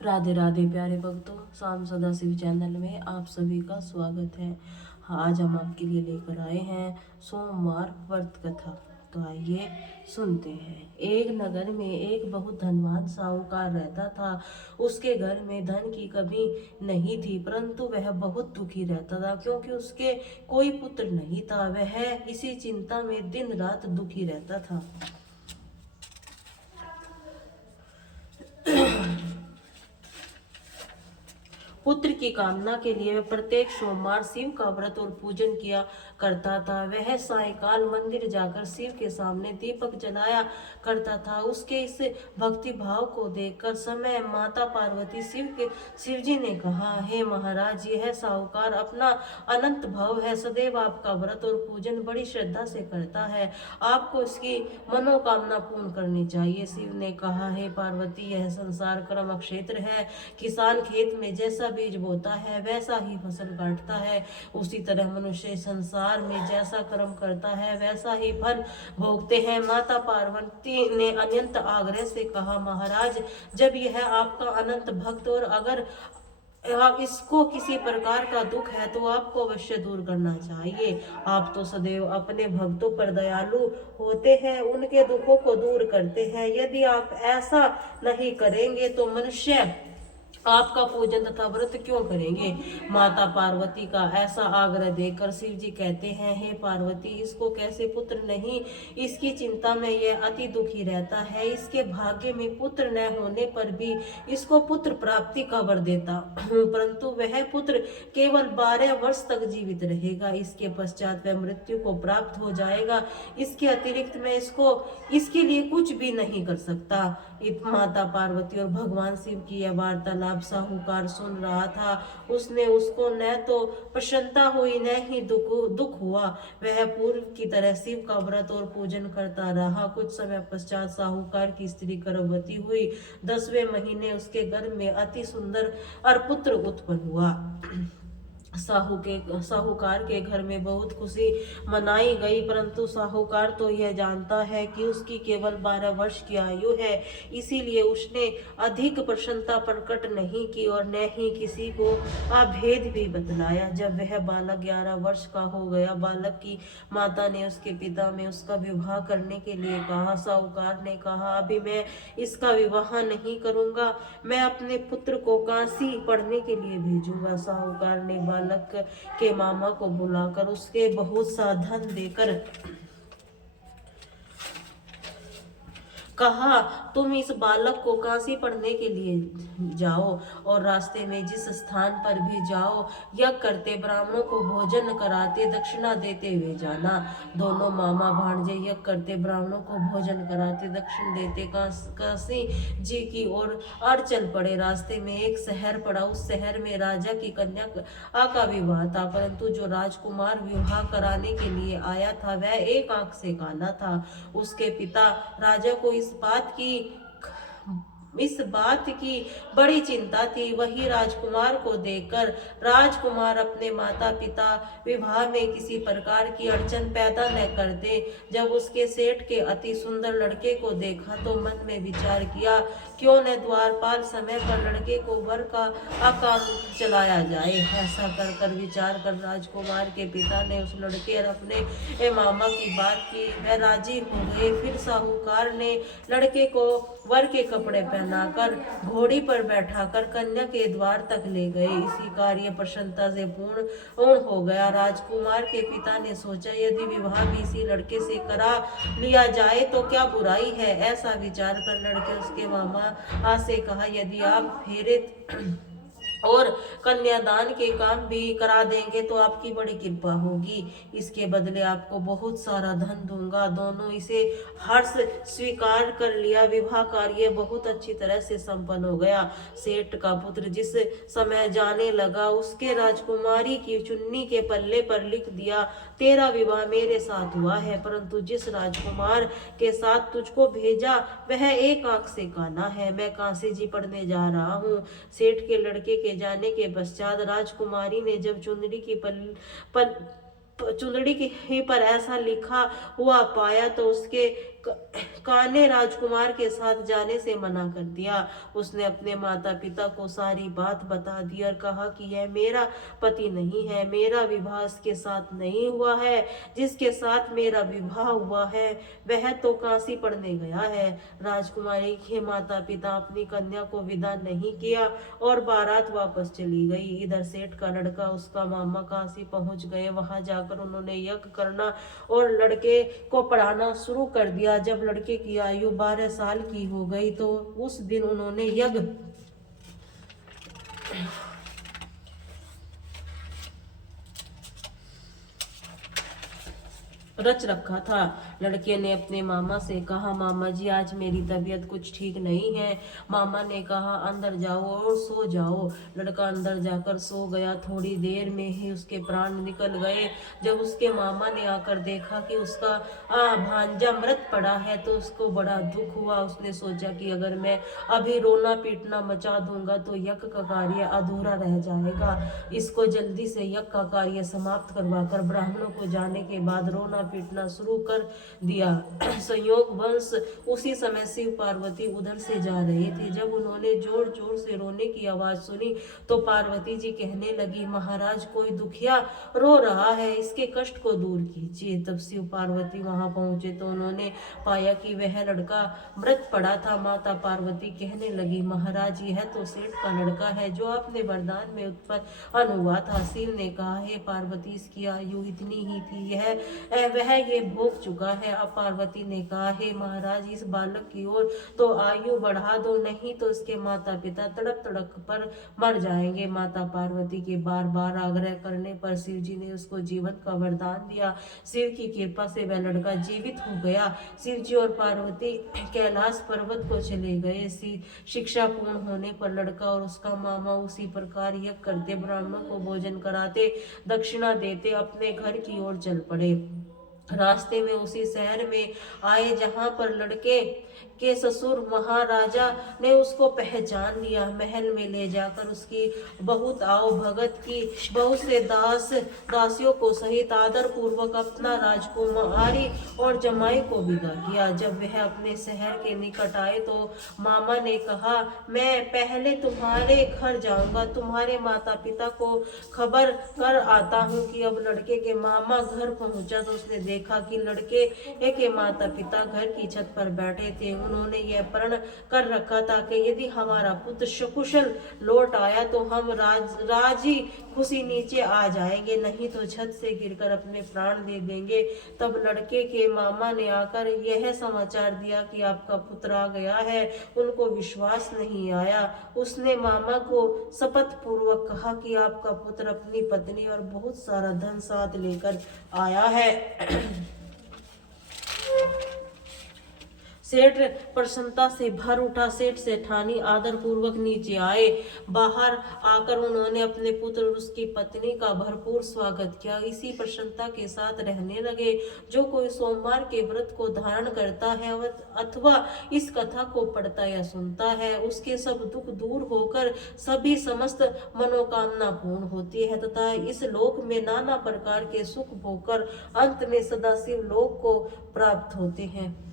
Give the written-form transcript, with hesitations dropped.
राधे राधे प्यारे भक्तों, शाम सदा शिव चैनल में आप सभी का स्वागत है। आज हम आपके लिए लेकर आए हैं सोमवार व्रत कथा। तो आइए सुनते हैं। एक नगर में एक बहुत धनवान साहूकार रहता था। उसके घर में धन की कमी नहीं थी, परंतु वह बहुत दुखी रहता था क्योंकि उसके कोई पुत्र नहीं था। वह इसी चिंता में दिन रात दुखी रहता था। पुत्र की कामना के लिए वह प्रत्येक सोमवार शिव का व्रत और पूजन किया करता था। वह सायंकाल मंदिर जाकर शिव के सामने दीपक जलाया करता था। उसके इस भक्ति भाव को देखकर समय माता पार्वती शिव जी ने कहा, हे महाराज, यह साहूकार अपना अनंत भाव है, सदैव आपका व्रत और पूजन बड़ी श्रद्धा से करता है। आपको इसकी मनोकामना पूर्ण करनी चाहिए। शिव ने कहा, हे पार्वती, यह संसार कर्म क्षेत्र है। किसान खेत में जैसा बीज बोता है वैसा ही फसल काटता है। उसी तरह मनुष्य संसार में जैसा कर्म करता है वैसा ही फल भोगते हैं। माता पार्वती ने अनंत आग्रह से कहा, महाराज, जब यह आपका अनंत भक्त और अगर आप इसको किसी प्रकार का दुख है तो आपको अवश्य दूर करना चाहिए। आप तो सदैव अपने भक्तों पर दयालु होते हैं, उनके दुखों को दूर करते हैं। यदि आप ऐसा नहीं करेंगे तो मनुष्य आपका पूजन तथा व्रत क्यों करेंगे। माता पार्वती का ऐसा आग्रह देखकर शिव जी कहते हैं, हे पार्वती, इसको कैसे पुत्र नहीं, इसकी चिंता में यह अति दुखी रहता है। इसके भाग्य में पुत्र न होने पर भी इसको पुत्र प्राप्ति का वर देता हूँ, परंतु वह पुत्र केवल 12 वर्ष तक जीवित रहेगा। इसके पश्चात वह मृत्यु को प्राप्त हो जाएगा। इसके अतिरिक्त मैं इसके लिए कुछ भी नहीं कर सकता। माता पार्वती और भगवान शिव की यह वार्तालाप साहूकार सुन रहा था। उसने उसको न तो प्रसन्नता हुई न ही दुख हुआ। वह पूर्व की तरह शिव का व्रत और पूजन करता रहा। कुछ समय पश्चात साहूकार की स्त्री गर्भवती हुई। 10वें महीने उसके गर्भ में अति सुंदर और पुत्र उत्पन्न हुआ। साहूकार के घर में बहुत खुशी मनाई गई, परंतु साहूकार तो यह जानता है कि उसकी केवल 12 वर्ष की आयु है, इसीलिए उसने अधिक प्रसन्नता प्रकट नहीं की और न ही किसी को अभेद भी बतलाया। जब वह बालक 11 वर्ष का हो गया, बालक की माता ने उसके पिता में उसका विवाह करने के लिए कहा। साहूकार ने कहा, अभी मैं इसका विवाह नहीं करूंगा, मैं अपने पुत्र को काशी पढ़ने के लिए भेजूंगा। साहूकार ने बालक के मामा को बुलाकर उसके बहुत सा धन देकर कहा, तुम इस बालक को काशी पढ़ने के लिए जाओ और रास्ते में जिस स्थान पर भी जाओ, यज्ञ करते ब्राह्मणों को भोजन कराते दक्षिणा देते हुए जाना। दोनों मामा भांजे यज्ञ करते ब्राह्मणों को भोजन कराते दक्षिण देते काशी जी की ओर और चल पड़े। रास्ते में एक शहर पड़ा। उस शहर में राजा की कन्या का विवाह था, परंतु जो राजकुमार विवाह कराने के लिए आया था वह एक आंख से काला था। उसके पिता राजा को इस बात की बड़ी चिंता थी। वही राजकुमार को देखकर राजकुमार अपने माता पिता विवाह में किसी प्रकार की अड़चन पैदा न करते। जब उसके सेठ के अति सुंदर लड़के को देखा तो मन में विचार किया, क्यों न द्वारपाल समय पर लड़के को वर का काम चलाया जाए। ऐसा कर विचार कर राजकुमार के पिता ने उस लड़के और अपने मामा की बात की। वह राजी हो गए। फिर साहूकार ने लड़के को वर के कपड़े पहनाकर घोड़ी पर बैठाकर कन्या के द्वार तक ले गए। इसी कार्य प्रसन्नता से पूर्ण हो गया। राजकुमार के पिता ने सोचा, यदि विवाह भी इसी लड़के से करा लिया जाए तो क्या बुराई है। ऐसा विचार कर लड़के उसके मामा से कहा, यदि आप फेरे और कन्यादान के काम भी करा देंगे तो आपकी बड़ी कृपा होगी। इसके बदले आपको बहुत सारा धन दूंगा। दोनों इसे हर्ष स्वीकार कर लिया। विवाह कार्य बहुत अच्छी तरह से संपन्न हो गया। सेठ का पुत्र जिस समय जाने लगा, उसके राजकुमारी की चुन्नी के पल्ले पर लिख दिया, तेरा विवाह मेरे साथ हुआ है, परंतु जिस राजकुमार के साथ तुझको भेजा वह एक आंख से काना है। मैं काशी जी पढ़ने जा रहा हूँ। सेठ के लड़के के जाने के पश्चात राजकुमारी ने जब चुंदड़ी की पर ऐसा लिखा हुआ पाया तो उसके कान्हे राजकुमार के साथ जाने से मना कर दिया। उसने अपने माता पिता को सारी बात बता दी और कहा कि यह मेरा पति नहीं है, मेरा विवाह इसके साथ नहीं हुआ है, जिसके साथ मेरा विवाह हुआ है वह तो काशी पढ़ने गया है। राजकुमारी के माता पिता अपनी कन्या को विदा नहीं किया और बारात वापस चली गई। इधर सेठ का लड़का उसका मामा काशी पहुंच गए। वहां जाकर उन्होंने यज्ञ करना और लड़के को पढ़ाना शुरू कर दिया। जब लड़के की आयु 12 साल की हो गई तो उस दिन उन्होंने यज्ञ रच रखा था। लड़के ने अपने मामा से कहा, मामा जी आज मेरी तबीयत कुछ ठीक नहीं है। मामा ने कहा, अंदर जाओ और सो जाओ। लड़का अंदर जाकर सो गया। थोड़ी देर में ही उसके प्राण निकल गए। जब उसके मामा ने आकर देखा कि उसका भांजा मृत पड़ा है तो उसको बड़ा दुख हुआ। उसने सोचा कि अगर मैं अभी रोना पीटना मचा दूंगा तो यज्ञ का कार्य अधूरा रह जाएगा। इसको जल्दी से यज्ञ का कार्य समाप्त करवाकर ब्राह्मणों को जाने के बाद रोना पीटना शुरू कर दिया। संयोग वंश उसी समय शिव पार्वती उधर से जा रहे थे। जब उन्होंने जोर जोर से रोने की आवाज सुनी तो पार्वती जी कहने लगी, महाराज कोई दुखिया रो रहा है, इसके कष्ट को दूर कीजिए। तब शिव पार्वती वहां पहुंचे तो उन्होंने पाया कि वह लड़का मृत पड़ा था। माता पार्वती कहने लगी, महाराज यह तो सेठ का लड़का है जो आपने वरदान में उत्पन्न हुआ था। शिव ने कहा, हे पार्वती इसकी आयु इतनी ही थी, वह ये भोग चुका है। अब पार्वती ने कहा, हे महाराज इस बालक की ओर तो आयु बढ़ा दो, नहीं तो इसके माता पिता तड़प तड़प पर मर जाएंगे। माता पार्वती के बार बार आग्रह करने पर शिव जी ने उसको जीवन का वरदान दिया। शिव की कृपा से वह लड़का जीवित हो गया। शिव जी और पार्वती कैलाश पर्वत को चले गए। शिक्षा पूर्ण होने पर लड़का और उसका मामा उसी प्रकार यज्ञ करते, ब्राह्मणों को भोजन कराते, दक्षिणा देते अपने घर की ओर चल पड़े। रास्ते में उसी शहर में आए जहां पर लड़के के ससुर महाराजा ने उसको पहचान लिया। महल में ले जाकर उसकी बहुत आओ भगत की, बहुत से दासियों को सहित आदर पूर्वक अपना राजकुमारी और जमाई को विदा किया। जब वह अपने शहर के निकट आए तो मामा ने कहा, मैं पहले तुम्हारे घर जाऊंगा, तुम्हारे माता पिता को खबर कर आता हूँ। कि अब लड़के के मामा घर पहुंचा तो उसने देखा कि लड़के के माता पिता घर की छत पर बैठे थे। उन्होंने यह प्रण कर रखा था कि यदि हमारा पुत्र सकुशल लौट आया तो हम राजी खुशी नीचे आ जाएंगे, नहीं तो छत से गिरकर अपने प्राण दे देंगे। तब लड़के के मामा ने आकर यह समाचार दिया कि आपका पुत्र आ गया है। उनको विश्वास नहीं आया। उसने मामा को शपथ पूर्वक कहा कि आपका पुत्र अपनी पत्नी और बहुत सारा धन साथ लेकर आया है। सेठ प्रसन्नता से भर उठा। सेठ सेठानी आदर पूर्वक नीचे आए। बाहर आकर उन्होंने अपने पुत्र और उसकी पत्नी का भरपूर स्वागत किया। इसी प्रसन्नता के साथ रहने लगे। जो कोई सोमवार के व्रत को धारण करता है अथवा इस कथा को पढ़ता या सुनता है, उसके सब दुख दूर होकर सभी समस्त मनोकामना पूर्ण होती है तथा इस लोक में नाना प्रकार के सुख भोगकर अंत में सदाशिव लोक को प्राप्त होते हैं।